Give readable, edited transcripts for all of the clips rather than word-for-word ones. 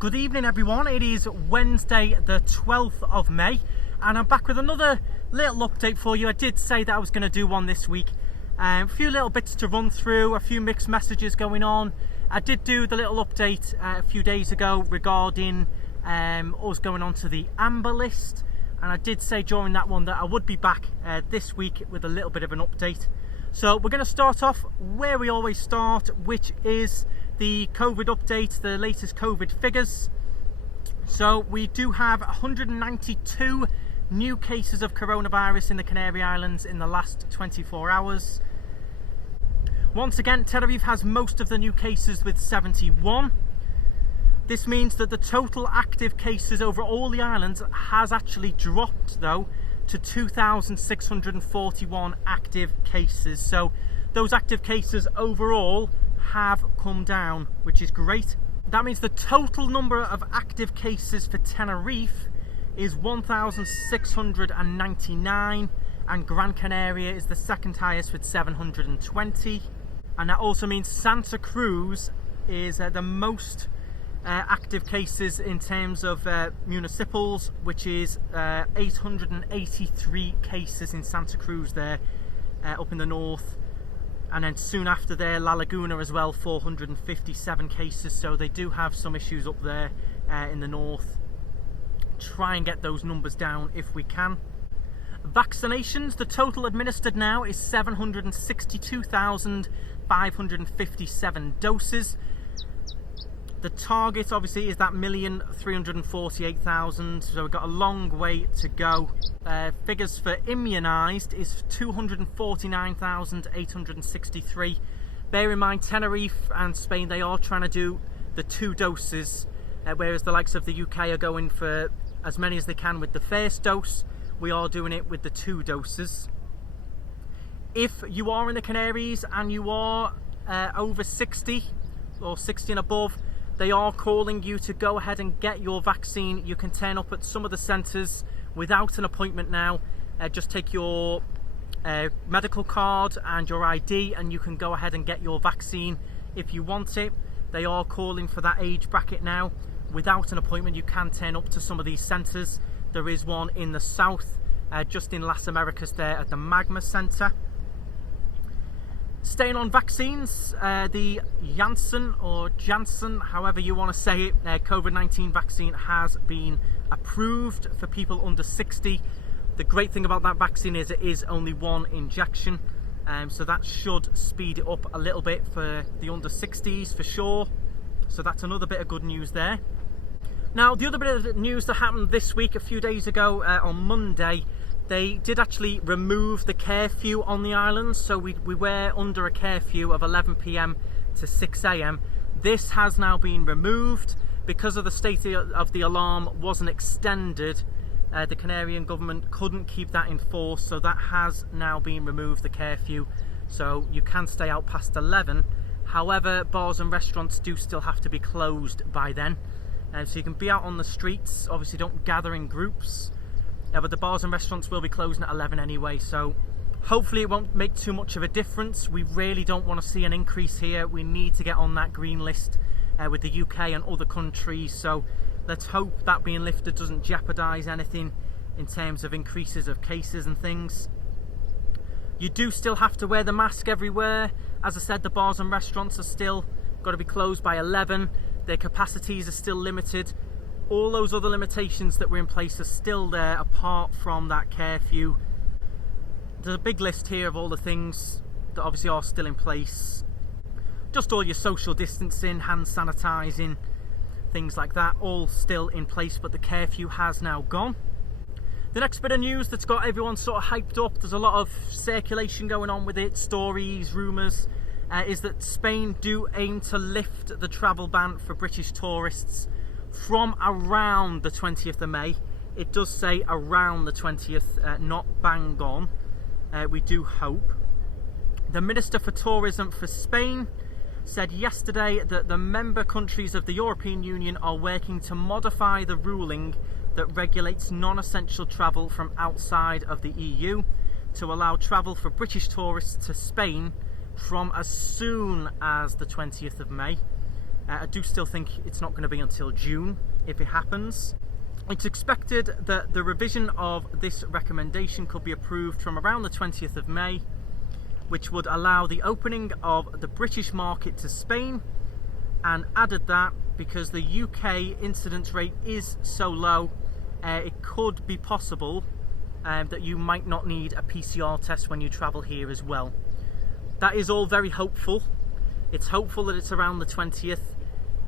Good evening everyone, it is Wednesday the 12th of May and I'm back with another little update for you. I did say that I was going to do one this week. A few little bits to run through, a few mixed messages going on. I did do the little update a few days ago regarding us going on to the amber list, and I did say during that one that I would be back this week with a little bit of an update. So we're going to start off where we always start, which is the COVID update, the latest COVID figures. So we do have 192 new cases of coronavirus in the Canary Islands in the last 24 hours. Once again, Tenerife has most of the new cases with 71. This means that the total active cases over all the islands has actually dropped though to 2,641 active cases. So those active cases overall have come down, which is great. That means the total number of active cases for Tenerife is 1,699, and Gran Canaria is the second highest with 720. And that also means Santa Cruz is the most active cases in terms of municipals, which is 883 cases in Santa Cruz there, up in the north. And then soon after there, La Laguna as well, 457 cases. So they do have some issues up there in the north. Try and get those numbers down if we can. Vaccinations, the total administered now is 762,557 doses. The target obviously is that 1,348,000, so we've got a long way to go. Figures for immunised is 249,863. Bear in mind, Tenerife and Spain, they are trying to do the 2 doses, whereas the likes of the UK are going for as many as they can with the first dose. We are doing it with the 2 doses. If you are in the Canaries and you are over 60 or 60 and above, they are calling you to go ahead and get your vaccine. You can turn up at some of the centres without an appointment now. Just take your medical card and your ID and you can go ahead and get your vaccine if you want it. They are calling for that age bracket now. Without an appointment, you can turn up to some of these centres. There is one in the south, just in Las Americas there at the Magma Centre. Staying on vaccines, the Janssen, however you want to say it, COVID-19 vaccine has been approved for people under 60. The great thing about that vaccine is it is only 1 injection, so that should speed it up a little bit for the under 60s for sure. So that's another bit of good news there. Now, the other bit of news that happened this week, a few days ago on Monday, they did actually remove the curfew on the islands. So we were under a curfew of 11 PM to 6 AM. This has now been removed because of the state of the alarm wasn't extended. The Canarian government couldn't keep that in force, so that has now been removed, the curfew. So you can stay out past 11. However, bars and restaurants do still have to be closed by then. So you can be out on the streets, obviously don't gather in groups. But the bars and restaurants will be closing at 11 anyway, so hopefully it won't make too much of a difference. We really don't want to see an increase here. We need to get on that green list with the UK and other countries, so let's hope that being lifted doesn't jeopardise anything in terms of increases of cases and things. You do still have to wear the mask everywhere. As I said, the bars and restaurants are still got to be closed by 11. Their capacities are still limited. All those other limitations that were in place are still there apart from that curfew. There's a big list here of all the things that obviously are still in place. Just all your social distancing, hand sanitising, things like that, all still in place, but the curfew has now gone. The next bit of news that's got everyone sort of hyped up, there's a lot of circulation going on with it, stories, rumours, is that Spain do aim to lift the travel ban for British tourists from around the 20th of May. It does say around the 20th, not bang on. We do hope. The Minister for Tourism for Spain said yesterday that the member countries of the European Union are working to modify the ruling that regulates non-essential travel from outside of the EU to allow travel for British tourists to Spain from as soon as the 20th of May. I do still think it's not going to be until June if it happens. It's expected that the revision of this recommendation could be approved from around the 20th of May, which would allow the opening of the British market to Spain, and added that because the UK incidence rate is so low, it could be possible that you might not need a PCR test when you travel here as well. That is all very hopeful. It's hopeful that it's around the 20th,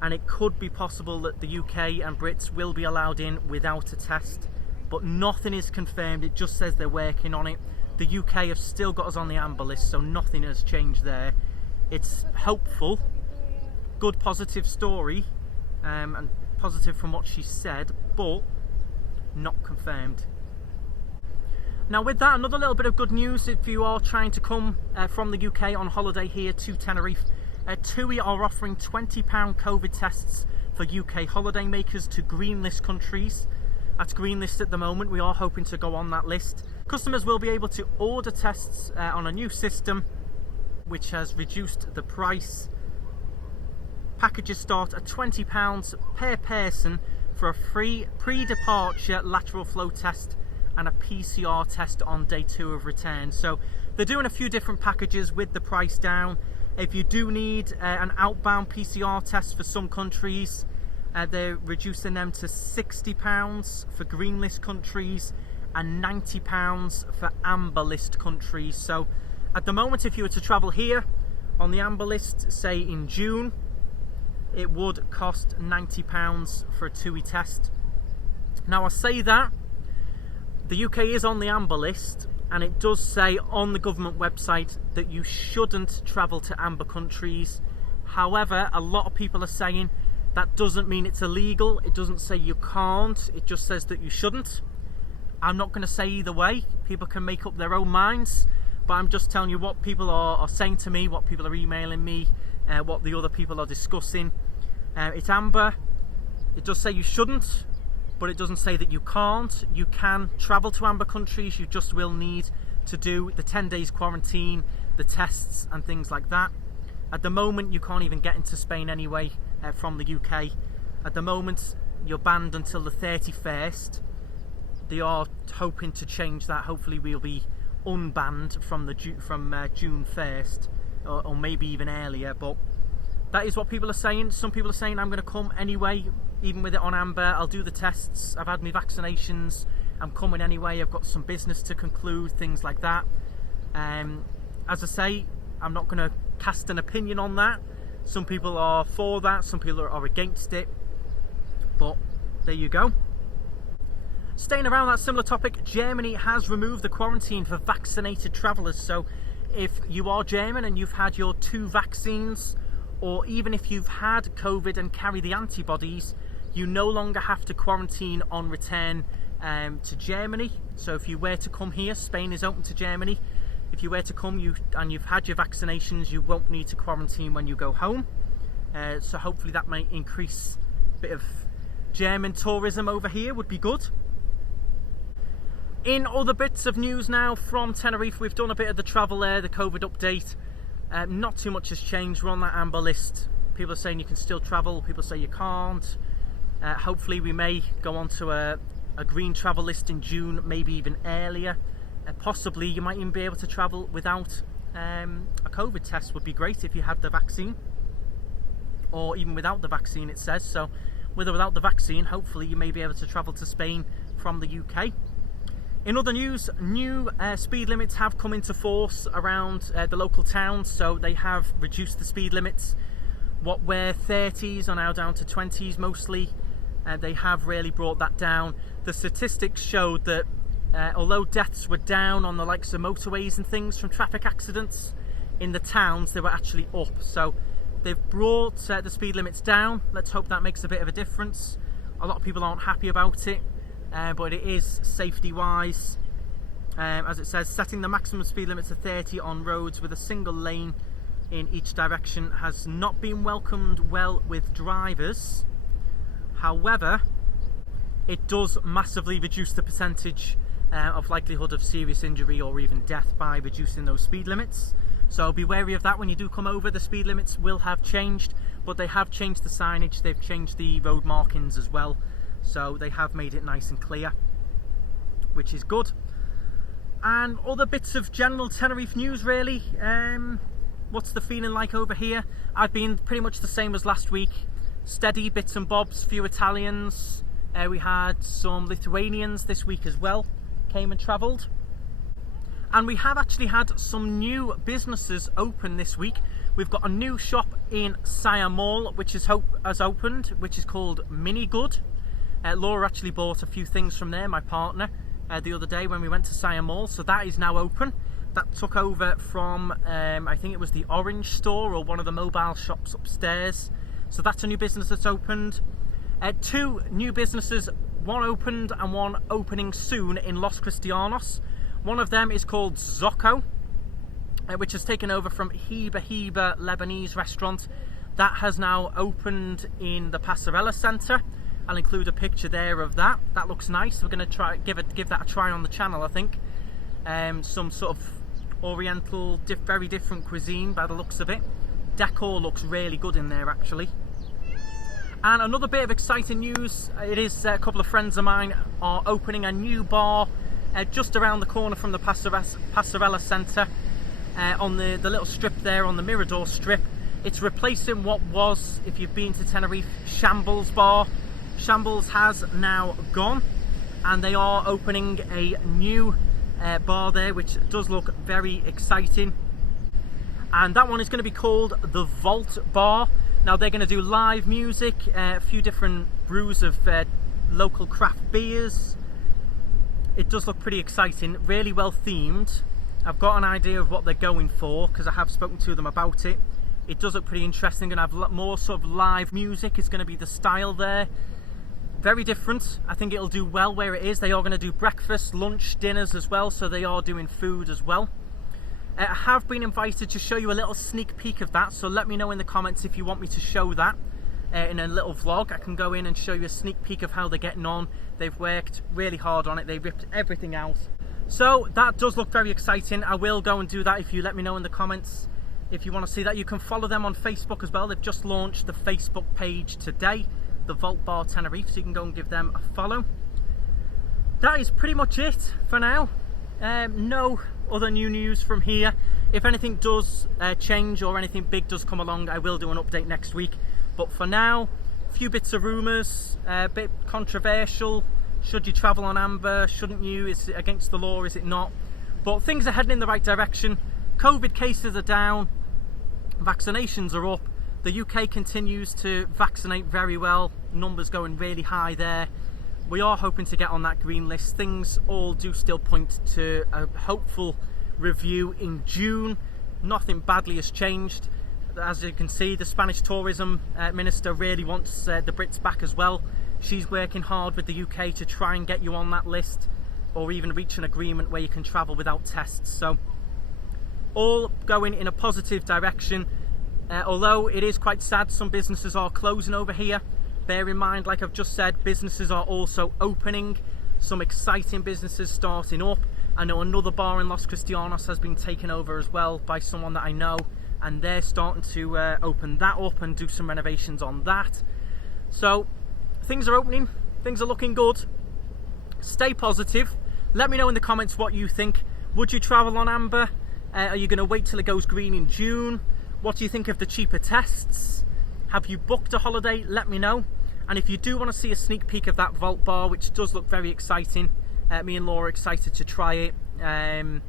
and it could be possible that the UK and Brits will be allowed in without a test, but nothing is confirmed. It just says they're working on it. The UK have still got us on the amber list, so nothing has changed there. It's hopeful, good positive story, and positive from what she said, but not confirmed. Now with that, another little bit of good news if you are trying to come from the UK on holiday here to Tenerife. TUI are offering £20 COVID tests for UK holiday makers to green list countries. That's green list at the moment. We are hoping to go on that list. Customers will be able to order tests on a new system which has reduced the price. Packages start at £20 per person for a free pre-departure lateral flow test and a PCR test on day 2 of return. So they're doing a few different packages with the price down. If you do need an outbound PCR test for some countries, they're reducing them to £60 for green list countries and £90 for amber list countries. So at the moment, if you were to travel here on the amber list, say in June, it would cost £90 for a TUI test. Now I say that, the UK is on the amber list, and it does say on the government website that you shouldn't travel to amber countries. However, a lot of people are saying that doesn't mean it's illegal. It doesn't say you can't, it just says that you shouldn't. I'm not going to say either way. People can make up their own minds, but I'm just telling you what people are saying to me, what people are emailing me, what the other people are discussing. It's amber. It does say you shouldn't, but it doesn't say that you can't. You can travel to amber countries, you just will need to do the 10 days quarantine, the tests and things like that. At the moment, you can't even get into Spain anyway from the UK. At the moment, you're banned until the 31st. They are hoping to change that. Hopefully we'll be unbanned from June 1st, or maybe even earlier, but that is what people are saying. Some people are saying I'm going to come anyway, even with it on amber. I'll do the tests, I've had my vaccinations, I'm coming anyway, I've got some business to conclude, things like that. As I say, I'm not going to cast an opinion on that. Some people are for that, some people are against it, but there you go. Staying around that similar topic, Germany has removed the quarantine for vaccinated travellers. So if you are German and you've had your 2 vaccines, or even if you've had COVID and carry the antibodies, you no longer have to quarantine on return to Germany. So if you were to come here, Spain is open to Germany. If you were to come and you've had your vaccinations, you won't need to quarantine when you go home. So hopefully that might increase a bit of German tourism over here, would be good. In other bits of news now from Tenerife, we've done a bit of the travel there, the COVID update. Not too much has changed. We're on that amber list. People are saying you can still travel, people say you can't. Hopefully we may go on to a green travel list in June, maybe even earlier. Possibly you might even be able to travel without a COVID test. Would be great if you had the vaccine, or even without the vaccine, it says. So with or without the vaccine, hopefully you may be able to travel to Spain from the UK. In other news, new speed limits have come into force around the local towns, so they have reduced the speed limits. What were 30s are now down to 20s mostly. They have really brought that down. The statistics showed that although deaths were down on the likes of motorways and things from traffic accidents, in the towns they were actually up. So they've brought the speed limits down. Let's hope that makes a bit of a difference. A lot of people aren't happy about it. But it is safety wise, as it says, setting the maximum speed limit to 30 on roads with a single lane in each direction has not been welcomed well with drivers. However, it does massively reduce the percentage of likelihood of serious injury or even death by reducing those speed limits. So be wary of that when you do come over. The speed limits will have changed, but they have changed the signage, they've changed the road markings as well, so they have made it nice and clear, which is good. And other bits of general Tenerife news really. What's the feeling like over here? I've been pretty much the same as last week. Steady bits and bobs, few Italians. We had some Lithuanians this week as well, came and travelled. And we have actually had some new businesses open this week. We've got a new shop in Siam Mall, which has opened, which is called Mini Good. Laura actually bought a few things from there, my partner, the other day when we went to Siam Mall. So that is now open. That took over from, I think it was the Orange store or one of the mobile shops upstairs. So that's a new business that's opened. Two new businesses, one opened and one opening soon in Los Cristianos. One of them is called Zocco, which has taken over from Hiba Lebanese restaurant. That has now opened in the Passerella Centre. I'll include a picture there of that. That looks nice. We're going to give that a try on the channel, I think. Some sort of oriental, very different cuisine by the looks of it. Decor looks really good in there actually. And another bit of exciting news, it is a couple of friends of mine are opening a new bar just around the corner from the Passerella Centre, on the little strip there, on the Mirador strip. It's replacing what was, if you've been to Tenerife, Shambles Bar. Shambles has now gone, and they are opening a new bar there, which does look very exciting. And that one is going to be called the Vault Bar. Now they're going to do live music, a few different brews of local craft beers. It does look pretty exciting, really well themed. I've got an idea of what they're going for because I have spoken to them about it. It does look pretty interesting. Going to have more sort of live music is going to be the style there. Very different. I think it'll do well where it is. They are going to do breakfast, lunch, dinners as well, so they are doing food as well. I have been invited to show you a little sneak peek of that, so let me know in the comments if you want me to show that in a little vlog. I can go in and show you a sneak peek of how they're getting on. They've worked really hard on it. They ripped everything out. So that does look very exciting. I will go and do that if you let me know in the comments if you want to see that. You can follow them on Facebook as well. They've just launched the Facebook page today, the Vault Bar Tenerife, so you can go and give them a follow. That is pretty much it for now. No other new news from here. If anything does change or anything big does come along, I will do an update next week. But for now, a few bits of rumours, a bit controversial. Should you travel on amber? Shouldn't you? Is it against the law? Is it not? But things are heading in the right direction. COVID cases are down. Vaccinations are up. The UK continues to vaccinate very well. Numbers going really high there. We are hoping to get on that green list. Things all do still point to a hopeful review in June. Nothing badly has changed. As you can see, the Spanish tourism minister really wants the Brits back as well. She's working hard with the UK to try and get you on that list, or even reach an agreement where you can travel without tests. So all going in a positive direction. Although it is quite sad, some businesses are closing over here. Bear in mind, like I've just said, businesses are also opening. Some exciting businesses starting up. I know another bar in Los Cristianos has been taken over as well by someone that I know, and they're starting to open that up and do some renovations on that. So things are opening, things are looking good. Stay positive. Let me know in the comments what you think. Would you travel on amber? Are you going to wait till it goes green in June? What do you think of the cheaper tests? Have you booked a holiday? Let me know. And if you do want to see a sneak peek of that Vault Bar, which does look very exciting, me and Laura are excited to try it. I'm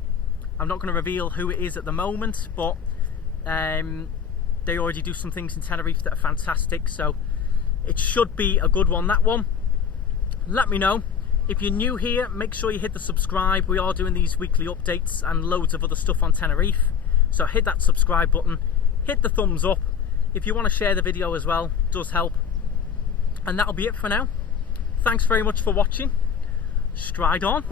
not going to reveal who it is at the moment, but they already do some things in Tenerife that are fantastic, so it should be a good one, that one. Let me know. If you're new here, make sure you hit the subscribe. We are doing these weekly updates and loads of other stuff on Tenerife, so hit that subscribe button, hit the thumbs up. If you want to share the video as well, it does help. And that'll be it for now. Thanks very much for watching. Stride on.